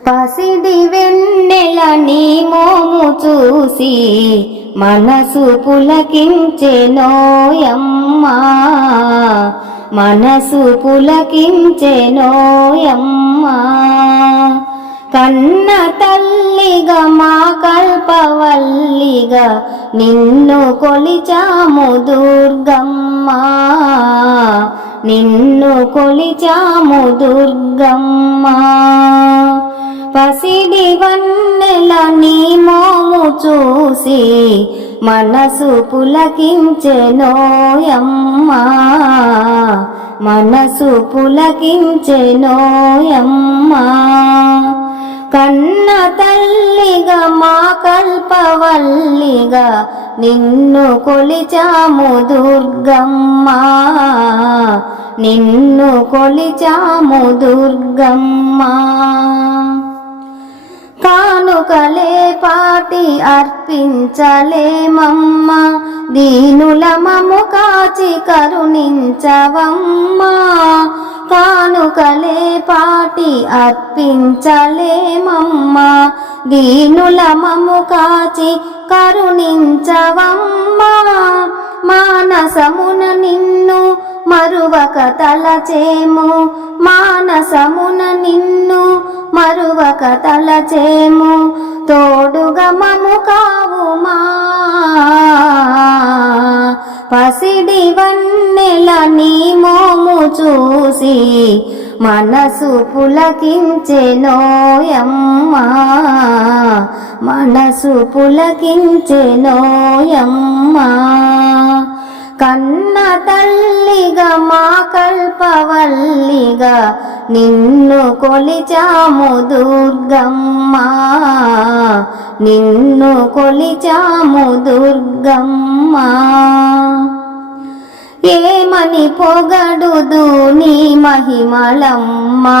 పసిడి వెన్నెల నీ మోము చూసి మనసు పులకించెనోయమ్మా, మనసు పులకించెనోయమ్మా. కన్న తల్లిగా మా కల్పవల్లిగా నిన్ను కొలిచాము దుర్గమ్మా, నిన్ను కొలిచాము దుర్గమ్మా. పసిడి వన్నెల నీ మోము చూసి మనసు పులకించెనోయమ్మా, మనసు పులకించెనోయమ్మా. కన్న తల్లిగా మా కల్పవల్లిగా నిన్ను కొలిచాము దుర్గమ్మా, నిన్ను కొలిచాము దుర్గమ్మా. కానుకలే పాటి అర్పించలేమమ్మా, దీనుల మము కాచి కరుణించవమ్మా. కానుకలే పాటి అర్పించలేమమ్మా, దీనుల మము కాచి కరుణించవమ్మా. మానసమున నిన్ను మరువక తలచేము, మానసమున నిన్ను మరువక తలచేము. తోడుగా మము కావుమా, పసిడి వన్నెల నీ మోము చూసి మనసు పులకించెనోయమ్మా, మనసు పులకించెనోయమ్మా. కన్న తల్లిగా మా కల్పవల్లిగా నిన్ను కొలిచాము దుర్గమ్మా, నిన్ను కొలిచాము దుర్గమ్మా. ఏమని పొగడుదు నీ మహిమలమ్మా,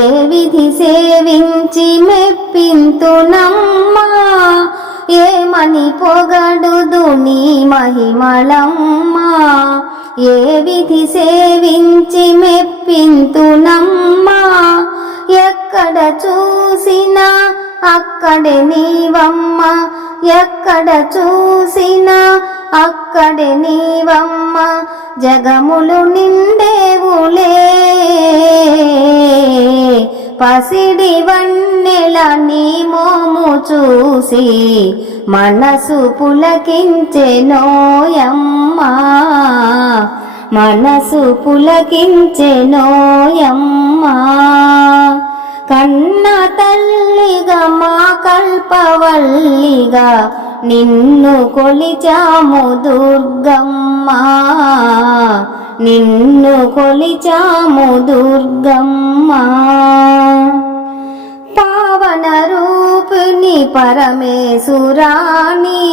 ఏ విధి సేవించి మెప్పింతునమ్మా. ఏమని పొగడుదు నీ మహిమలమ్మా, ఏ విధి సేవించి మెప్పింతునమ్మా. ఎక్కడ చూసినా అక్కడే నీవమ్మ, ఎక్కడ చూసినా అక్కడే నీవమ్మ. జగములు నిండేవులే పసిడి వన్నెల నీ మోము చూసి మనసు పులకించెనోయమ్మా, మనసు పులకించెనోయమ్మా. కన్న తల్లిగా మా కల్పవల్లిగా నిన్ను కొలిచాము దుర్గమ్మా, నిన్ను కొలిచాము దుర్గమ్మా. పావన రూపిణి పరమేశురాణి,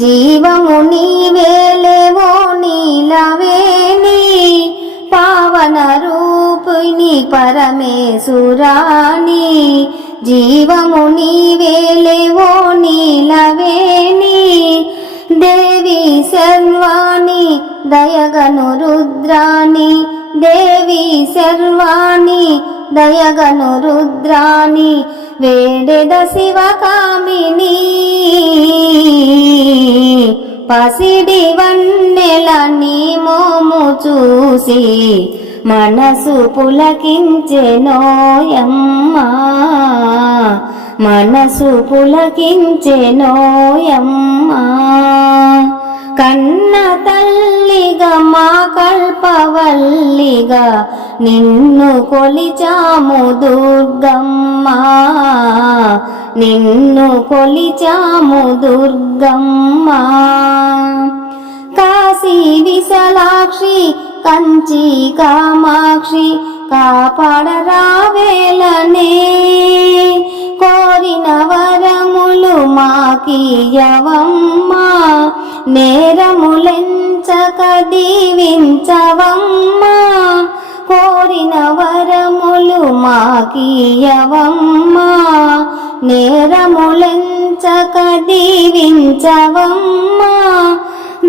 జీవము నీవేలేవో నీలవేణి. పావన రూపిణి పరమేశురాణి, జీవము నీవేలేవో నీలవేణి. దేవి సర్వాణి దయగను రుద్రాణి, దేవి సర్వాణి దయగను రుద్రాణి. వేడెద శివకామిని పసిడి వన్నెల నీ మోము చూసి మనసు పులకించెనోయమ్మా, మనసు పులకించెనోయమ్మా. కన్న తల్లిగా మా కల్పవల్లిగా నిన్ను కొలిచాము దుర్గమ్మా, నిన్ను కొలిచాము దుర్గమ్మా. కాశీ విశాలాక్షి కంచి కామాక్షి కాపాడరావేలనే. కోరిన వరములు మాకియవమ్మా, నేరములెంచక దీవించవమ్మా. కోరిన వరములు మాకియవమ్మా, నేరములెంచక దీవించవమ్మా.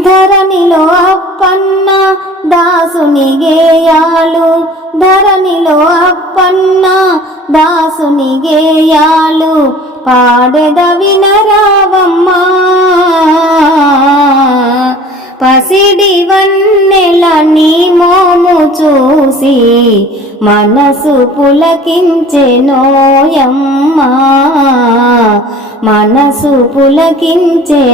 ధరణిలో అప్పన్న దాసుని గేయాలు, ధరణిలో అప్పన్న దాసుని గేయాలు పాడెద వినరావమ్మా పసిడి వన్నెల నీ మోము చూసి మనసు పులకించెనోయమ్మా మనసు పులకించెనోయమ్మా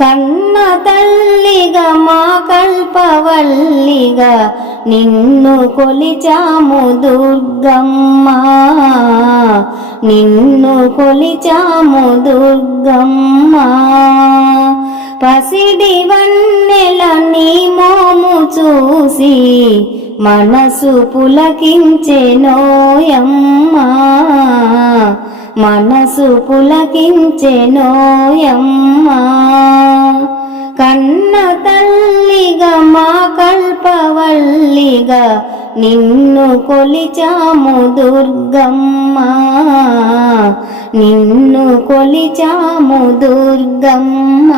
కన్న తల్లిగా మా కల్పవల్లిగా నిన్ను కొలిచాము దుర్గమ్మ నిన్ను కొలిచాము దుర్గమ్మ పసిడి వన్నెల నీ మోము చూసి మనసు పులకించెనోయమ్మా మనసు పులకించెనోయమ్మా కన్న తల్లిగా మా కల్పవల్లిగా నిన్ను కొలిచాము దుర్గమ్మ నిన్ను కొలిచాము దుర్గమ్మ